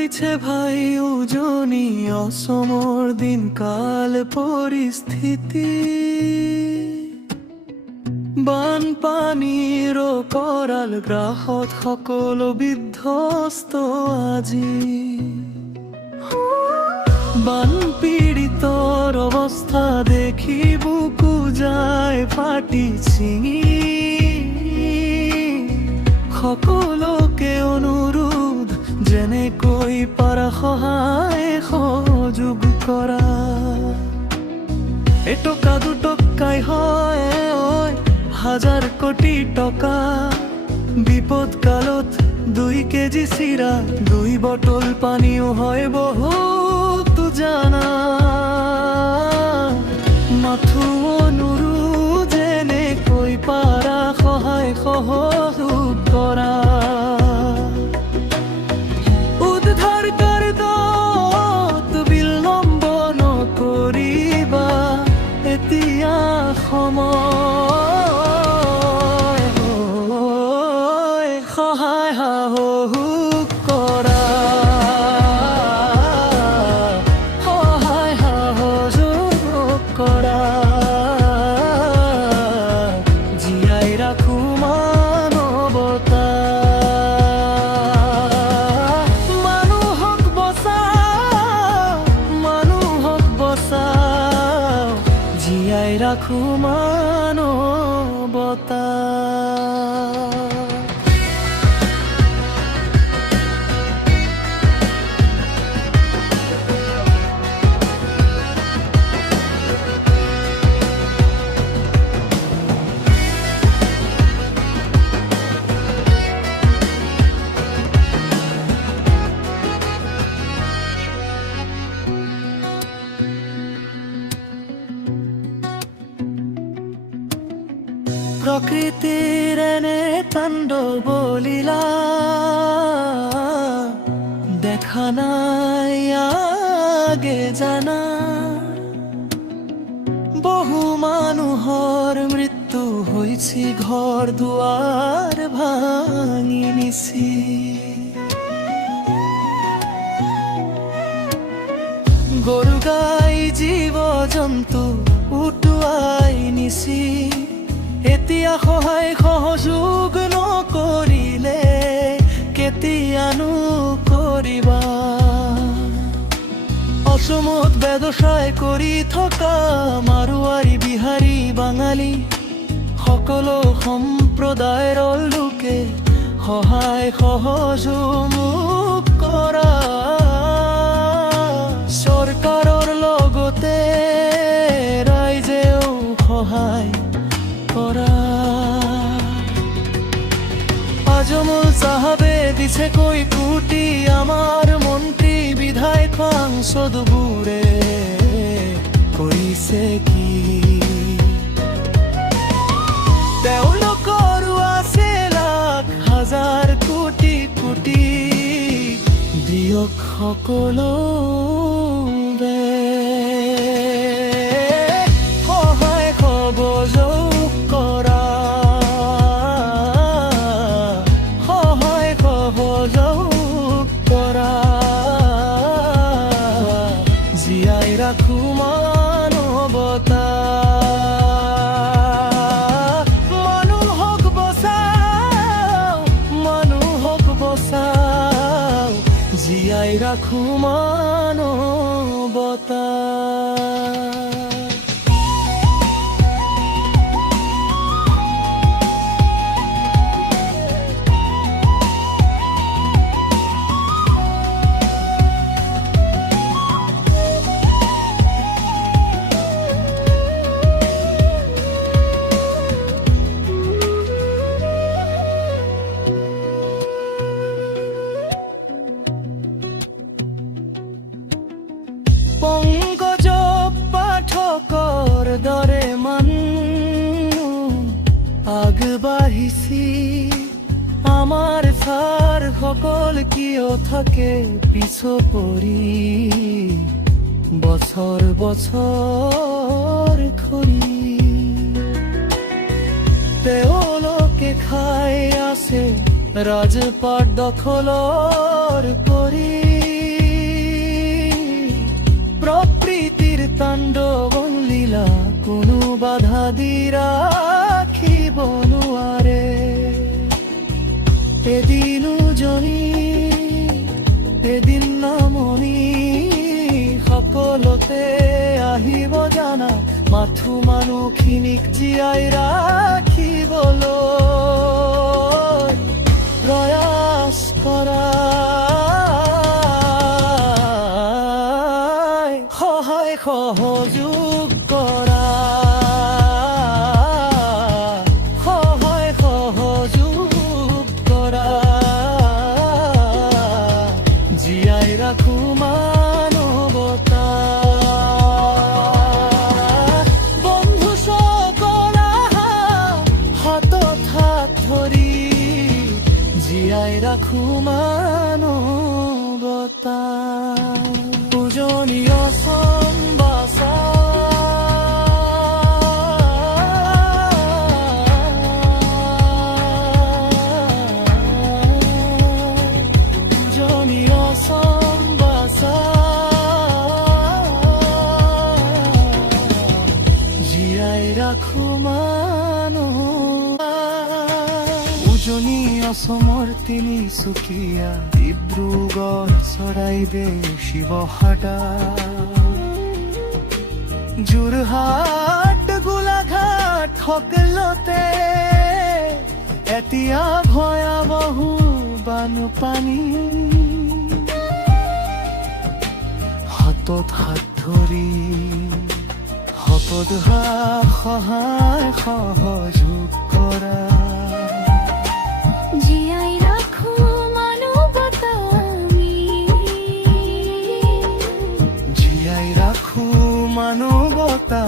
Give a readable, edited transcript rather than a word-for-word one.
গৈছে ভাই উজনি অসমৰ দিন কাল পৰিস্থিতি বানপানীৰ কৰাল গ্ৰাসত সকলো বিধ্বস্ত আজি বানপীড়িতৰ অৱস্থা দেখি বুকু যায় ফাটি ছিঙি সকলোকে অনুৰোধ যেনেকৈ পাৰা সহায় সহযোগ কৰা এটকা দুটকাই হয় হাজাৰ কোটি টকা বিপদকালত 2 কেজি চিৰা 2 বটল পানীও হয় বহুত জানা মাথো অনুৰোধ যেনেকৈ পাৰা সহায় সহযোগ কৰা উদ্ধাৰ কাৰ্যত বিলম্ব নকৰিবা এতিয়া সময় সহায় সহযোগ কৰা সহায় সহযোগ কৰা জীয়াই ৰাখো মানৱতা মানুহক বচাও জীয়াই ৰাখো মানৱতা প্ৰকৃতিৰ এনে তাণ্ডৱ লীলা দেখা নাই আগে জানা বহু মানুহৰ মৃত্যু হৈছে ঘৰ দুৱাৰ ভাঙি নিছি গৰু গাই জীৱ জন্তু উটুৱাই নিছি এতিয়া সহায় সহযোগ নকৰিলে কেতিয়ানো কৰিবা অসমত ব্যৱসায় কৰি থকা মাৰোৱাৰী বিহাৰী বাঙালী সকলো সম্প্ৰদায়ৰ লোকে সহায় সহযোগ কৰা চৰকাৰৰ লগতে ৰাইজেও সহায় কৰা আজমল চাহাবে দিছে কই কোটি আমাৰ মন্ত্ৰী বিধায়ক সাংসদবোৰে কৰিছে কি তেওঁলোকৰো আছে লাখ হাজাৰ কোটি কোটি দিয়ক সকলো সহায় সহযোগ কৰা সহায় সহযোগ কৰা জীয়াই ৰাখো মানৱতা মানুহক বচাও জীয়াই ৰাখো মানৱতা পংকজ পাঠকৰ দৰে মানুহ আগবাঢ়িছি আমাৰ ছাৰ সকল কিয় থাকে পিছ পৰি বছৰ বছৰ খৰি তেওঁলোকে খাই আছে ৰাজপাট দখলৰ কৰি প্ৰকৃতিৰ তাণ্ডব লীলা কোনো বাধা দি ৰাখিব নোৱাৰে এদিন উজনি এদিন নামনি সকলোতে আহিব জানা মাথো মানুহখিনিক জীয়াই ৰাখিবলৈ প্ৰয়াস কৰা সহায় সহযোগ কৰা সহায় সহযোগ কৰা জীয়াই ৰাখো মানৱতা বন্ধু সকল আহা হাতত হাত ধৰি জীয়াই ৰাখো মানৱতা উজনি অসম বাচা উজনি অসম বাচা জীয়াই ৰাখো উজনি অসমৰ তিনিচুকীয়া ডিব্ৰুগড় চৰাইদেউ শিৱসাগৰ যোৰহাট গোলাঘাট সকলোতে এতিয়া ভয়াৱহ বানপানী হাতত হাত ধৰি সপদহা সহায় সহযোগ কৰা জীয়াই ৰাখো মানবতা আমি জীয়াই ৰাখো মানৱতা